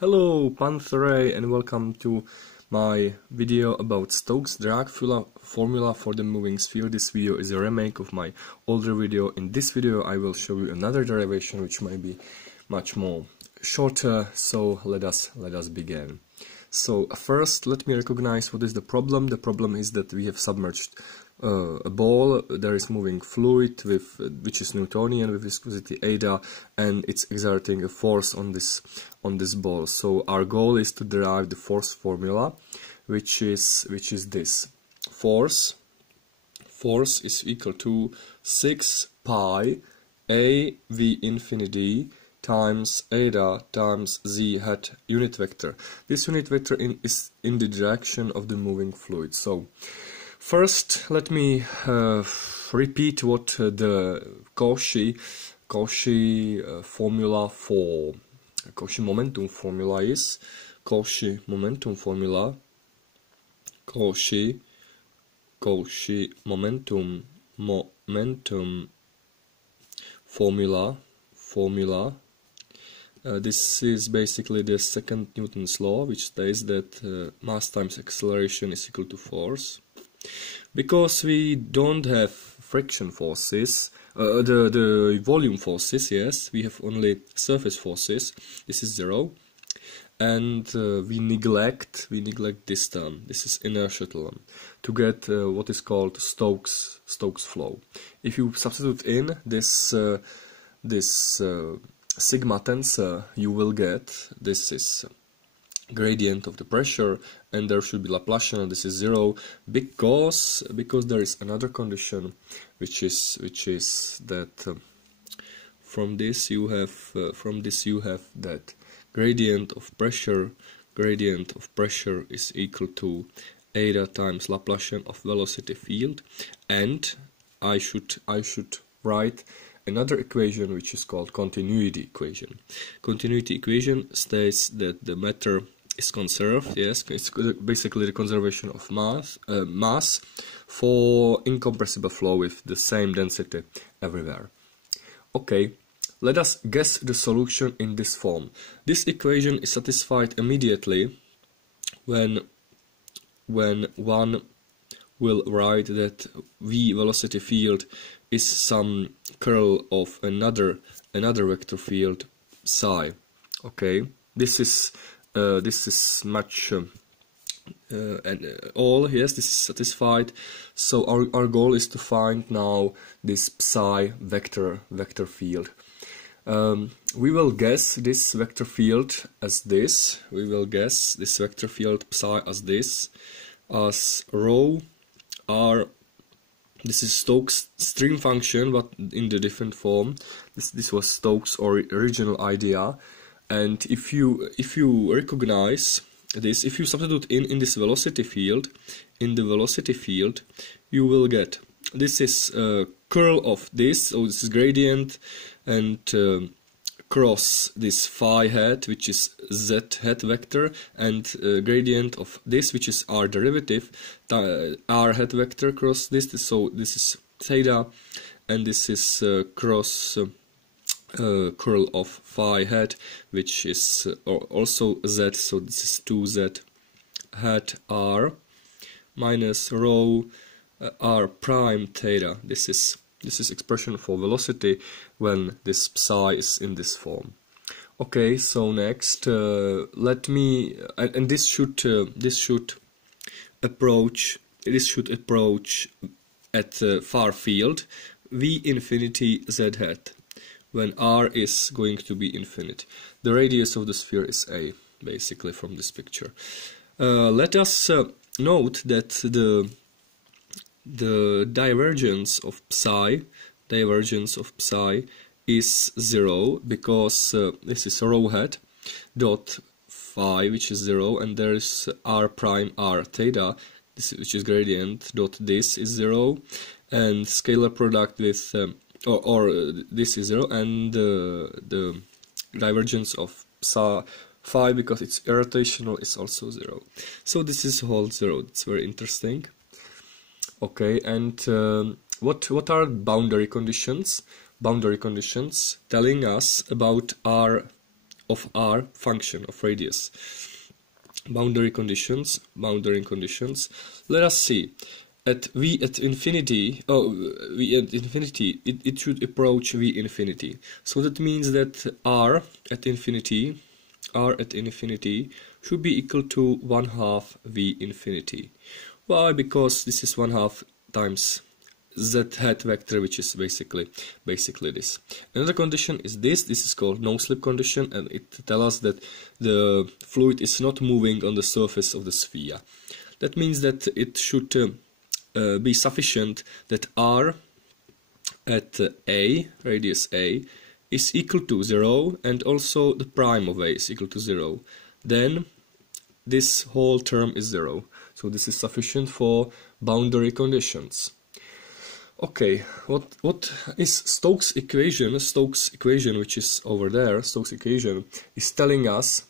Hello Panther, and welcome to my video about Stokes formula for the moving sphere. This video is a remake of my older video. In this video I will show you another derivation which might be much more shorter, so let us begin. So first let me recognize what is the problem. The problem is that we have submerged a ball. There is moving fluid which is Newtonian with viscosity eta, and it's exerting a force on this ball. So our goal is to derive the force formula, which is this. Force is equal to 6 pi a v infinity times eta times z hat unit vector. This unit vector is in the direction of the moving fluid. So first, let me repeat what the Cauchy formula for Cauchy momentum formula is. Cauchy momentum formula. Cauchy momentum formula. This is basically the second Newton's law, which states that mass times acceleration is equal to force. Because we don't have friction forces, the volume forces, yes, we have only surface forces. This is 0, and we neglect this term. This is inertial term to get what is called Stokes flow. If you substitute in this sigma tensor, you will get this is gradient of the pressure, and there should be Laplacian, and this is 0 because there is another condition, which is that from this you have that gradient of pressure is equal to eta times Laplacian of velocity field, and I should write another equation which is called continuity equation. Continuity equation states that the matter is conserved. Yes, it's basically the conservation of mass for incompressible flow with the same density everywhere. Okay, let us guess the solution in this form. This equation is satisfied immediately when one will write that v velocity field is some curl of another vector field psi. Okay, this is much and all. Yes, this is satisfied. So our goal is to find now this psi vector field. We will guess this vector field as this. We will guess this vector field psi as this, as rho r. This is Stokes' stream function, but in the different form. This was Stokes' original idea, and if you recognize this, if you substitute in this velocity field, you will get this is curl of this. So this is gradient, and cross this phi hat, which is z hat vector, and gradient of this, which is r derivative, r hat vector cross this. So this is theta, and this is cross curl of phi hat, which is also z. So this is 2z hat r minus rho r prime theta. This is expression for velocity when this psi is in this form. Okay, so next let me and this should approach at far field v infinity z hat when r is going to be infinite. The radius of the sphere is a, basically, from this picture. Let us note that the divergence of psi is 0, because this is rho hat dot phi, which is 0, and there is r prime r theta, which is gradient dot this is 0, and scalar product with this is 0, and the divergence of phi, because it's irrotational, is also 0. So this is whole 0. It's very interesting. Okay, and what are boundary conditions? Boundary conditions telling us about our of R function of radius. Boundary conditions. Let us see. At v at infinity, it should approach v infinity. So that means that r at infinity should be equal to 1/2 v infinity. Why? Because this is 1/2 times z hat vector, which is basically this. Another condition is this is called no slip condition, and it tells us that the fluid is not moving on the surface of the sphere. That means that it should be sufficient that r at a, radius a, is equal to 0, and also the prime of a is equal to 0. Then this whole term is 0. So this is sufficient for boundary conditions. Okay, what is Stokes equation? Stokes equation, which is over there, Stokes equation, is telling us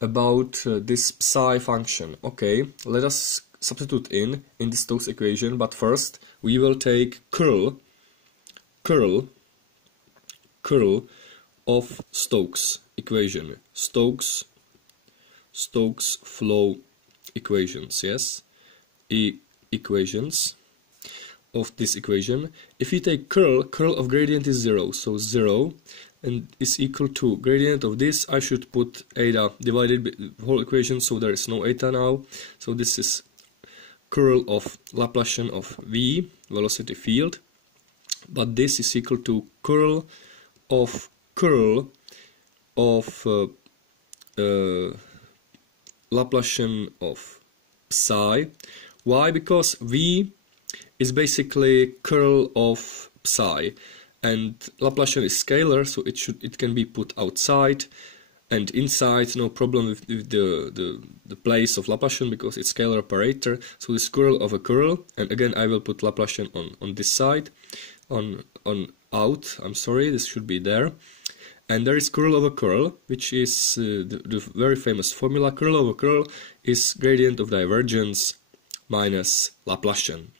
about this psi function. Okay, let us substitute in the Stokes equation, but first we will take curl of Stokes equation. Stokes flow equations, yes, equations of this equation. If we take curl of gradient is 0, so 0 and is equal to gradient of this. I should put eta divided by the whole equation, so there is no eta now. So this is curl of Laplacian of v, velocity field, but this is equal to curl of Laplacian of psi. Why? Because v is basically curl of psi, and Laplacian is scalar, so it can be put outside and inside, no problem with the place of Laplacian because it's scalar operator. So this curl of a curl, and again I will put Laplacian on this side, on out, I'm sorry, this should be there. And there is curl of a curl, which is the very famous formula. Curl of a curl is gradient of divergence minus Laplacian.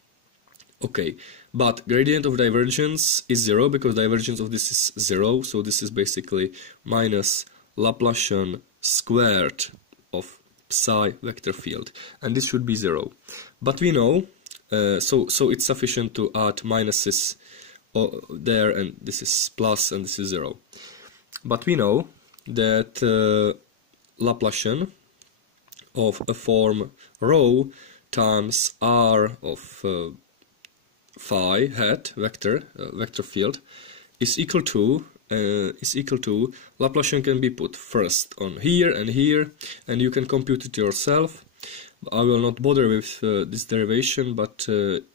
Okay, but gradient of divergence is 0 because divergence of this is 0, so this is basically minus Laplacian squared of psi vector field, and this should be 0. But we know, so it's sufficient to add minuses there, and this is plus and this is 0. But we know that Laplacian of a form rho times r of phi hat vector field is equal to Laplacian can be put first on here, and you can compute it yourself. I will not bother with this derivation, but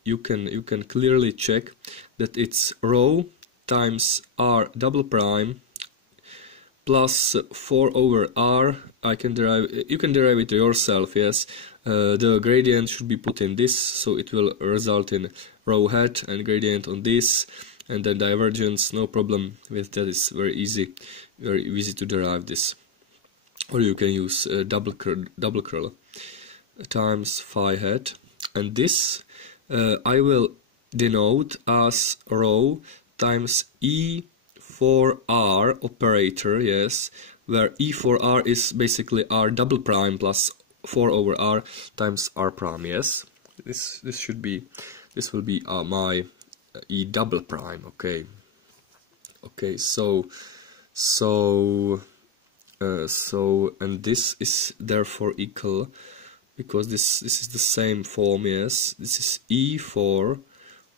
you can clearly check that it's rho times r double prime plus 4 over r. You can derive it yourself, yes. The gradient should be put in this, so it will result in rho hat and gradient on this, and then divergence, no problem with that, is very easy to derive this. Or you can use double curl times phi hat, and this I will denote as rho times e for r operator, yes, where e for r is basically r double prime plus 4 over r times r prime, yes. This will be my e double prime. Okay, and this is therefore equal, because this is the same form, yes. This is e4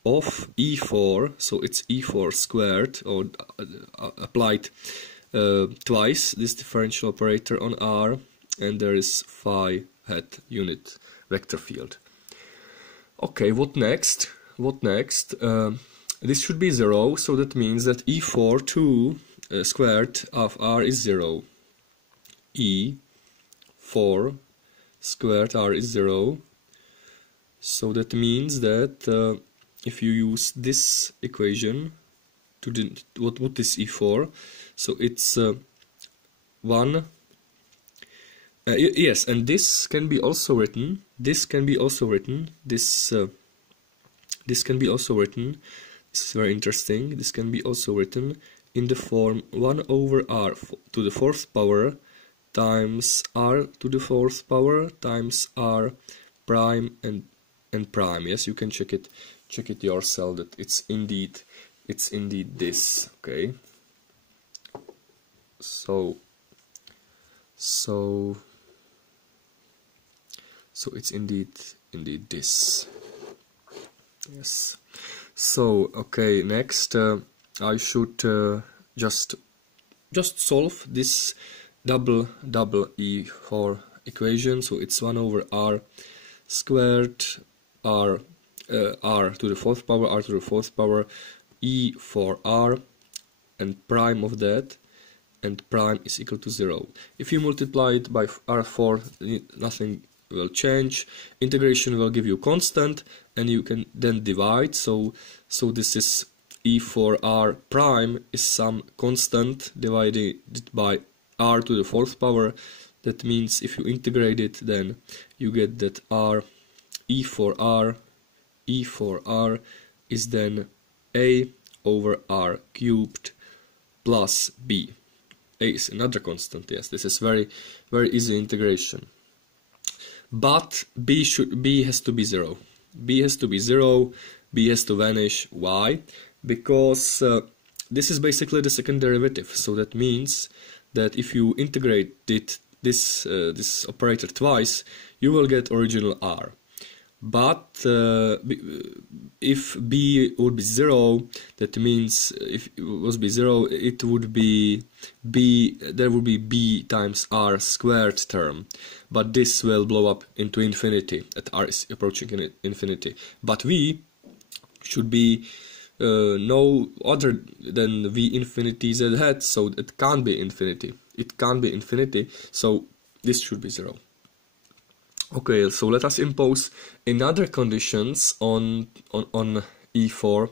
of e4, so it's e4 squared, or applied twice this differential operator on r, and there is phi hat unit vector field. Okay, what next? This should be 0, so that means that e4 2 squared of r is 0. e4 squared r is 0. So that means that if you use this equation to what is e4, so it's 1. Yes, and this can be also written. This is very interesting. This can be also written in the form 1 over r to the fourth power times r to the fourth power times r prime and prime. Yes, you can check it yourself that it's indeed this. Okay, so it's indeed this. Yes. So okay, next I should just solve this double E4 equation. So it's 1 over r squared r to the fourth power, r to the fourth power, e for r, and prime of that, and prime is equal to 0. If you multiply it by r4, nothing will change. Integration will give you constant, and you can then divide. So this is e for r prime is some constant divided by r to the fourth power. That means if you integrate it, then you get that e for r is then a over r cubed plus b. A is another constant. Yes, this is very easy integration. But b has to be 0. B has to be 0. B has to vanish. Why? Because this is basically the second derivative. So that means that if you integrate this operator twice, you will get original r. But if b would be 0, that means if it was be 0, it would be b. There would be b times r squared term. But this will blow up into infinity at r is approaching infinity. But v should be no other than v infinity z hat, so it can't be infinity. It can't be infinity, so this should be 0. Okay, so let us impose another conditions on E4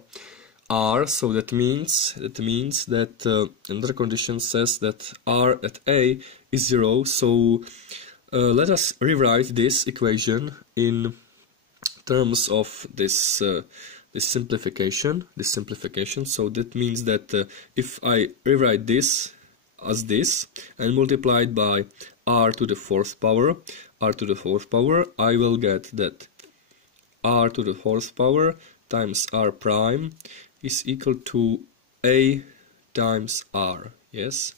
R. So that means that another condition says that R at A is 0. So let us rewrite this equation in terms of this simplification. So that means that if I rewrite this as this and multiply it by r to the fourth power, I will get that r to the fourth power times r prime is equal to a times r. Yes.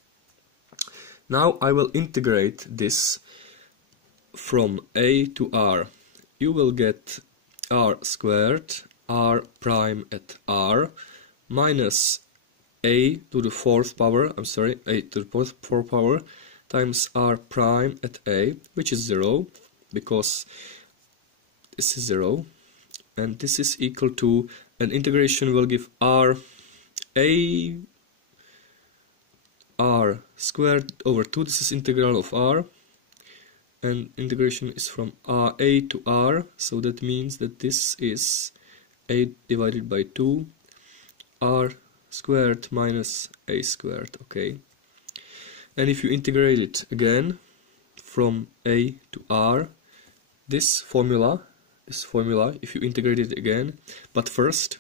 Now I will integrate this from a to r. You will get r squared r prime at r minus a to the fourth power, a to the fourth power times r prime at a, which is 0, because this is 0, and this is equal to, and integration will give r squared over 2, this is integral of r, and integration is from a to r, so that means that this is a divided by 2 r squared minus a squared. Okay, and if you integrate it again from a to r, this formula, if you integrate it again, but first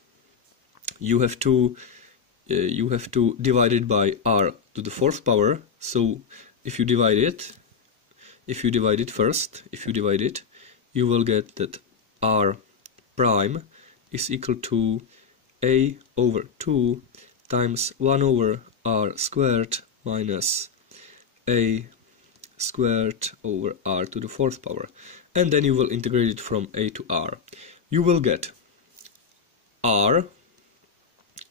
you have to divide it by r to the fourth power. So if you divide it first, you will get that r prime is equal to a over 2 times 1 over r squared minus a squared over r to the fourth power, and then you will integrate it from a to r. You will get r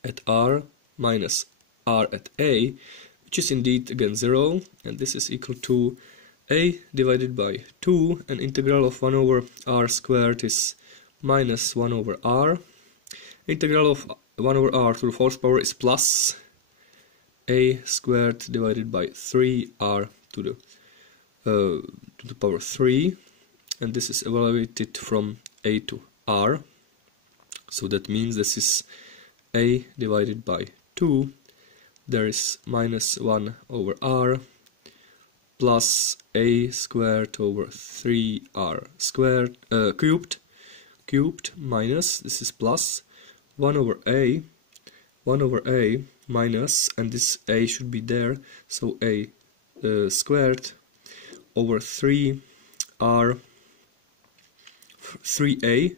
at r minus r at a, which is indeed again 0, and this is equal to a divided by 2, and integral of 1 over r squared is minus 1 over r. Integral of 1 over r to the fourth power is plus a squared divided by 3r to the power 3, and this is evaluated from a to r. So that means this is a divided by 2. There is minus 1 over r plus a squared over 3r squared cubed minus, this is plus 1 over a minus, and this a should be there, so a squared over 3r 3a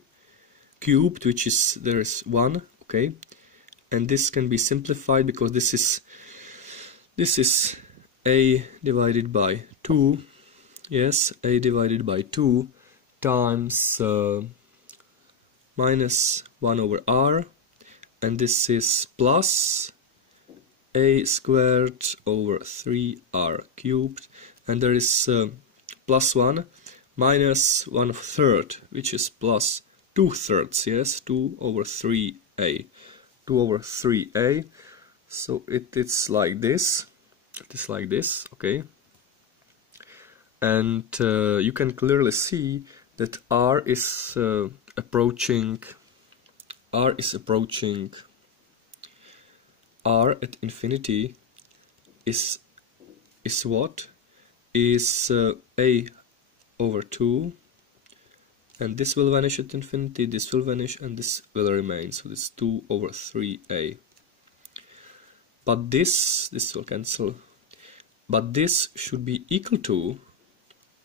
cubed, which is, there is 1, okay, and this can be simplified because this is a divided by 2, yes, a divided by 2 times minus 1 over r, and this is plus a squared over 3r cubed, and there is plus 1 minus 1/3, which is plus 2/3, yes, 2 over 3a, 2 over 3a, so it's like this, it is like this, okay, and you can clearly see that r is approaching r at infinity is what? Is a over 2, and this will vanish at infinity, this will vanish, and this will remain, so this is 2 over 3a. But this will cancel, but this should be equal to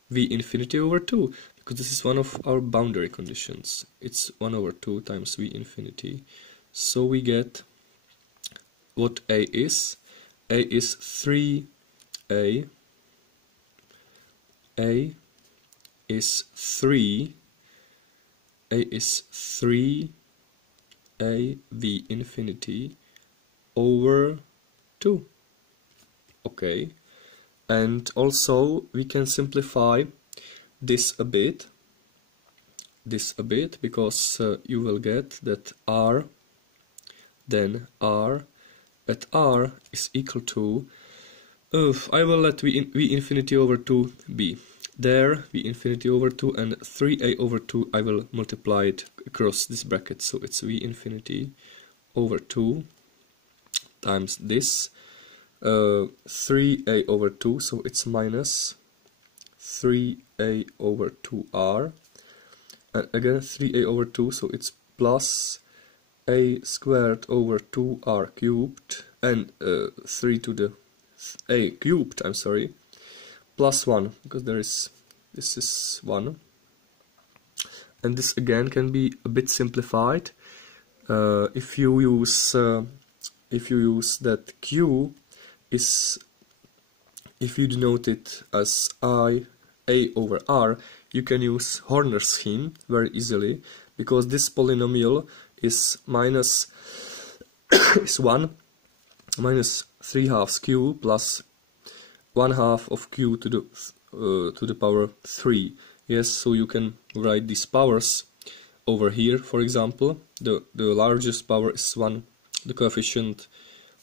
v infinity over 2, because this is one of our boundary conditions. It's 1 over 2 times v infinity. So we get what a is. A is 3a. A is 3. A is 3a v infinity over 2. Okay. And also we can simplify this a bit, because you will get that r, then r at r is equal to, I will let v infinity over 2 be there, v infinity over 2, and 3a over 2 I will multiply it across this bracket, so it's v infinity over 2 times this 3a over 2, so it's minus 3a over 2r, and again 3a over 2, so it's plus a squared over 2r cubed, and 3 to the a cubed, I'm sorry, plus 1, because this is 1, and this again can be a bit simplified if you use that q is, if you denote it as a over r, you can use Horner's scheme very easily, because this polynomial is minus is 1 minus 3/2 q plus 1/2 of q to the power 3. Yes, so you can write these powers over here. For example, the largest power is 1. The coefficient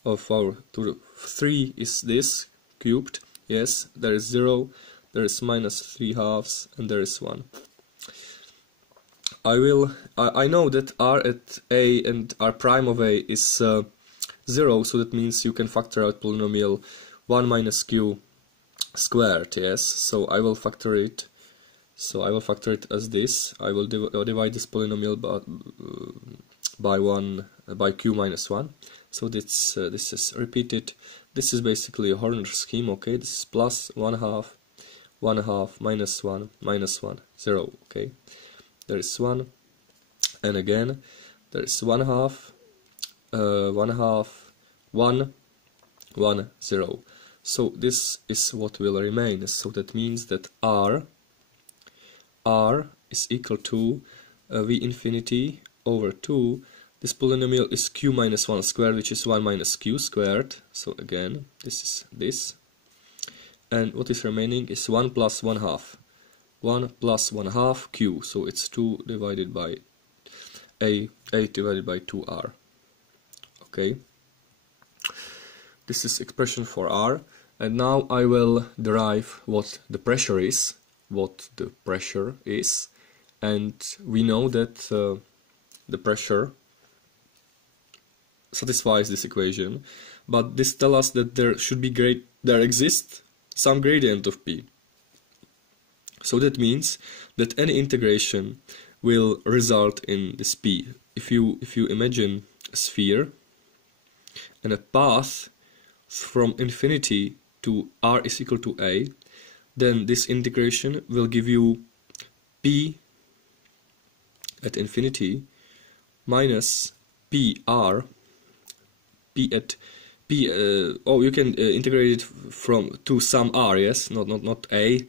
of power to the 3 is this cubed. Yes, there is 0, there is minus 3/2, and there is 1. I know that r at a and r prime of a is 0, so that means you can factor out polynomial 1 minus q squared. Yes, so I will factor it. So I will factor it as this. I will divide this polynomial by q minus 1. So this is repeated. This is basically a Horner scheme. Okay, this is plus 1/2, 1/2, minus 1, minus 1, 0. Okay, there is 1, and again there is 1/2, 1/2, 1, 1, 0. So this is what will remain. So that means that r is equal to v infinity over 2. This polynomial is q minus 1 squared, which is 1 minus q squared. So again, this is this. And what is remaining is 1 plus 1/2. 1 plus 1/2 q. So it's 2 divided by a divided by 2r. Okay. This is expression for r. And now I will derive what the pressure is. And we know that the pressure satisfies this equation, but this tells us that there exists some gradient of p. So that means that any integration will result in this p. If you imagine a sphere, and a path from infinity to r is equal to a, then this integration will give you p at infinity minus pr, p at p, you can integrate it from to some r, yes, not a,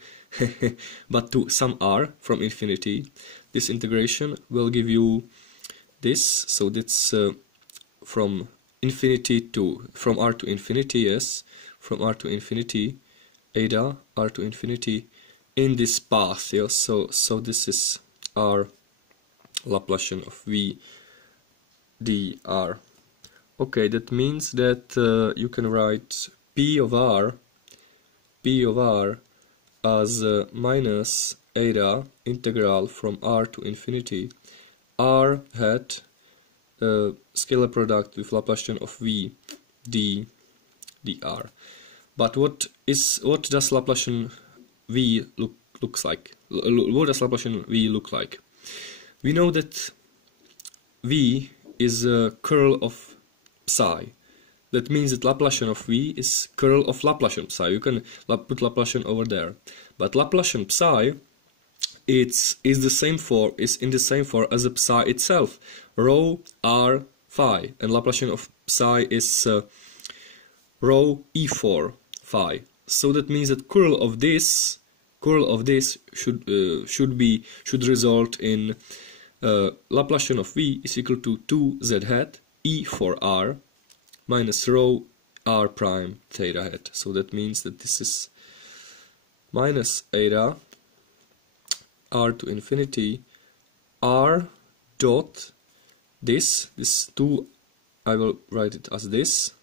but to some r from infinity. This integration will give you this, so that's from infinity to, from r to infinity, yes, from r to infinity, eta, r to infinity, in this path, yes, so this is our Laplacian of v dr. Okay, that means that you can write p of r as minus eta integral from r to infinity r hat scalar product with Laplacian of v dr. But what does Laplacian v looks like? What does Laplacian v look like? We know that v is a curl of psi. That means that Laplacian of v is curl of Laplacian psi. You can put Laplacian over there. But Laplacian psi is in the same form as the psi itself, rho r phi, and Laplacian of psi is rho e4 phi. So that means that curl of this should result in Laplacian of v is equal to 2z hat e for r minus rho r prime theta hat. So that means that this is minus eta r to infinity r dot this 2, I will write it as this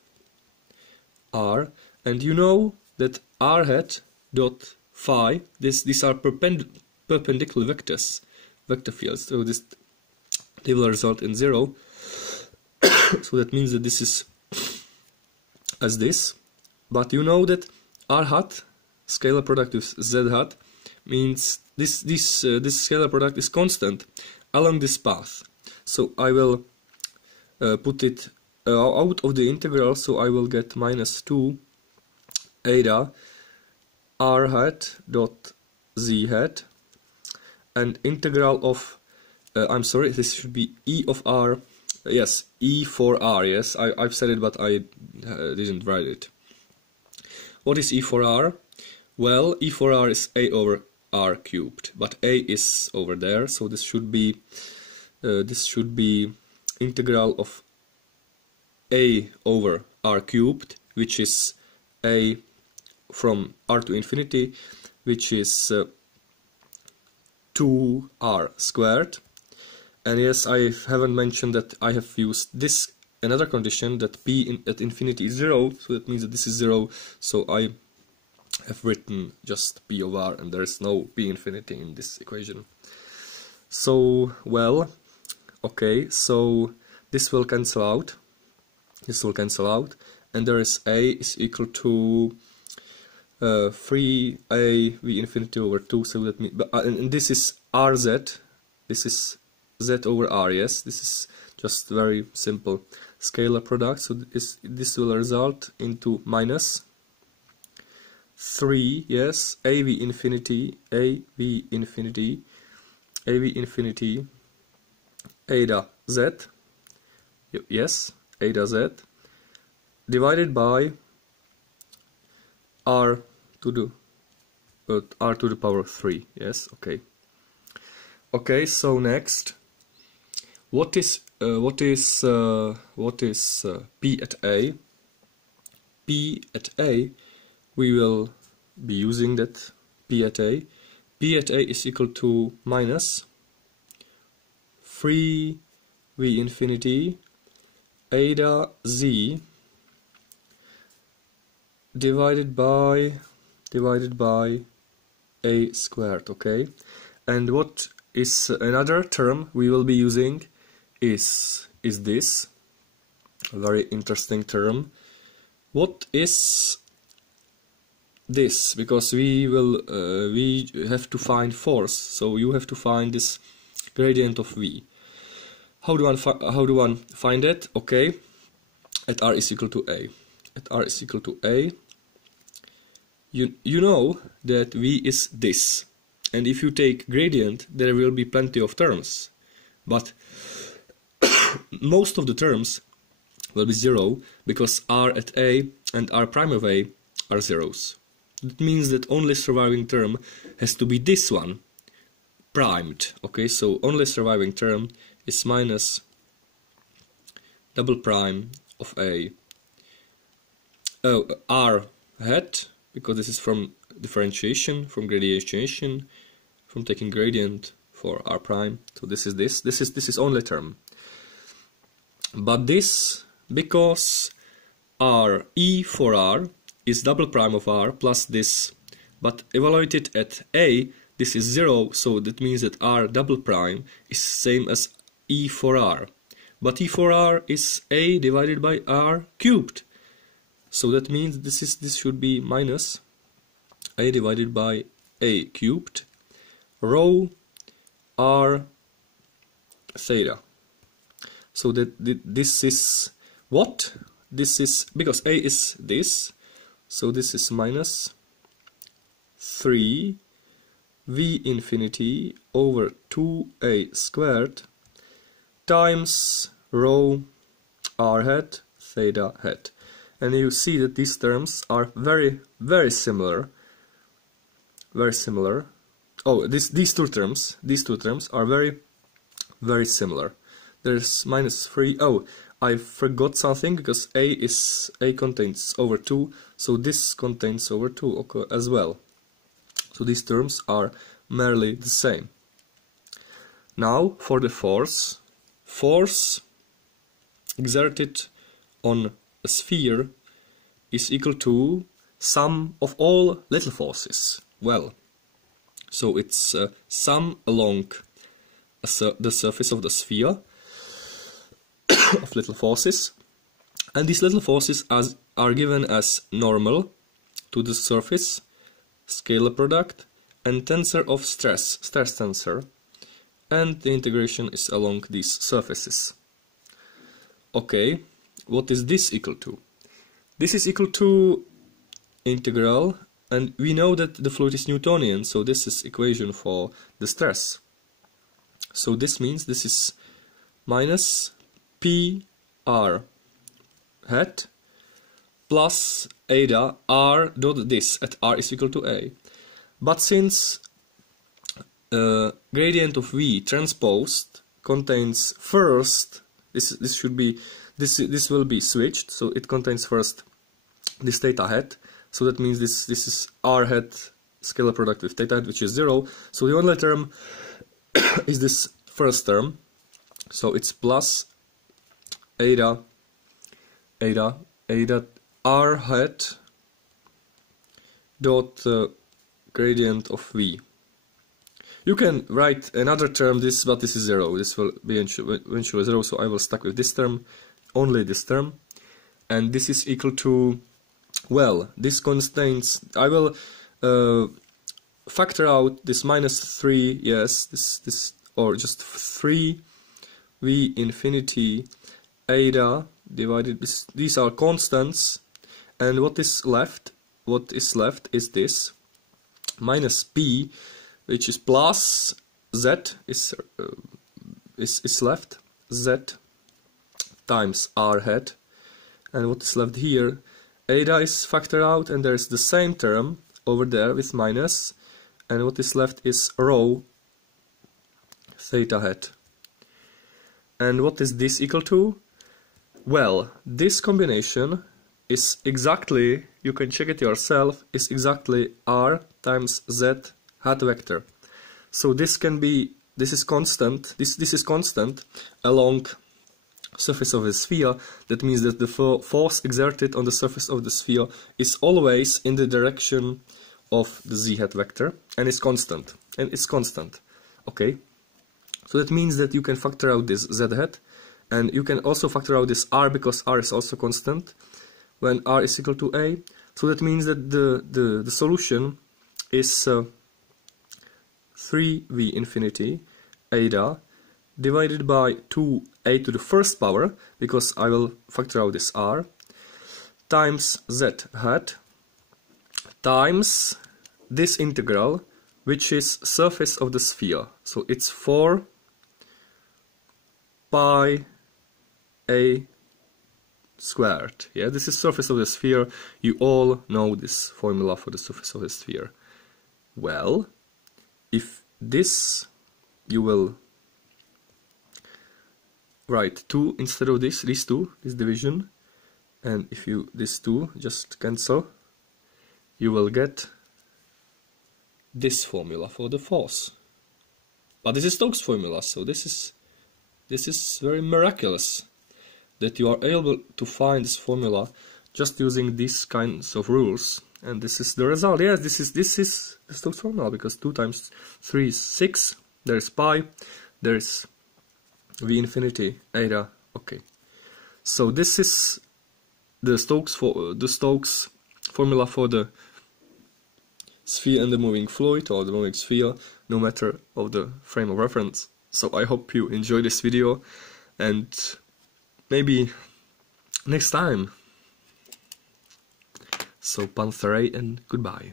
r, and you know that r hat dot phi, these are perpendicular vector fields, so they will result in 0. So that means that this is as this, but you know that r hat scalar product with z hat means this scalar product is constant along this path. So I will put it out of the integral, so I will get minus 2 eta r hat dot z hat, and integral of I'm sorry, this should be e of r, yes, e for r, yes, I've said it but I didn't write it. What is e for r? Well, e for r is a over r cubed, but a is over there, so this should be integral of a over r cubed, which is a from r to infinity, which is 2r squared. And yes, I haven't mentioned that I have used this another condition, that p at infinity is 0, so that means that this is 0, so I have written just p of r, and there is no p infinity in this equation. So, well, okay, so this will cancel out, and there is a is equal to 3a v infinity over 2, so that means, and this is rz, this is z over r, yes, this is just very simple scalar product, so this will result into minus 3, yes, av infinity eta z, yes, eta z, divided by r to the power 3, yes, okay. Okay, so next, what is p at a? P at a, we will be using that p at a. P at a is equal to minus 3 v infinity eta z divided by a squared, okay? And what is another term we will be using is this, a very interesting term. What is this? Because we have to find force, so you have to find this gradient of v. How do one find it? Okay, at r is equal to a. At r is equal to a, you know that v is this, and if you take gradient there will be plenty of terms, but most of the terms will be 0 because r at a and r prime of a are zeros. That means that only surviving term has to be this one, primed. Okay, so only surviving term is minus double prime of a r hat, because this is from differentiation, from gradation, from taking gradient for r prime. So this is only term. But this, because r e for r is double prime of r plus this, but evaluated at a, this is 0, so that means that r double prime is same as e for r. But e for r is a divided by r cubed. So that means this should be minus a divided by a cubed rho r theta. So that this is what? This is, because a is this, so this is minus 3 v infinity over 2a squared times rho r hat theta hat. And you see that these terms are very, very similar. Very similar. Oh, these two terms are very, very similar. There's minus 3. Oh, I forgot something, because a contains over 2, so this contains over 2 as well. So these terms are merely the same. Now for the force. Force exerted on a sphere is equal to sum of all little forces. Well, so it's sum along the surface of the sphere of little forces, and these little forces are given as normal to the surface, scalar product, and tensor of stress tensor, and the integration is along these surfaces. Okay, what is this equal to? This is equal to integral, and we know that the fluid is Newtonian, so this is equation for the stress. So this means this is minus p r hat plus eta r dot this at r is equal to a. But since gradient of v transposed contains first, this will be switched, so it contains first this theta hat, so that means this is r hat scalar product with theta hat, which is 0, so the only term is this first term, so it's plus eta r hat dot gradient of v. You can write another term, but this is 0. This will be eventually 0, so I will stuck with this term, only this term, and this is equal to, well, this contains, I will factor out this minus 3, yes, this or just 3 v infinity eta divided, these are constants, and what is left is this minus p, which is plus z is left, z times r hat, and what is left here, eta is factored out, and there's the same term over there with minus, and what is left is rho theta hat. And what is this equal to? Well, this combination is exactly, you can check it yourself, is exactly r times z hat vector. So this can be, this is constant, this is constant along surface of the sphere. That means that the force exerted on the surface of the sphere is always in the direction of the z hat vector, and it's constant, okay? So that means that you can factor out this z hat, and you can also factor out this r, because r is also constant when r is equal to a. So that means that the solution is 3v infinity eta divided by 2a to the first power, because I will factor out this r, times z hat, times this integral, which is surface of the sphere. So it's 4 pi a squared. Yeah, this is surface of the sphere. You all know this formula for the surface of the sphere. Well, if this, you will write 2 instead of this, these two, this division, and if you, this 2 just cancel, you will get this formula for the force. But this is Stokes' formula, so this is very miraculous that you are able to find this formula just using these kinds of rules. And this is the result. Yes, this is the Stokes formula, because 2 times 3 is 6, there is pi, there is v infinity eta. Okay, so this is the Stokes formula for the sphere and the moving fluid, or the moving sphere, no matter of the frame of reference. So I hope you enjoy this video, and maybe next time. So Pantherei and goodbye.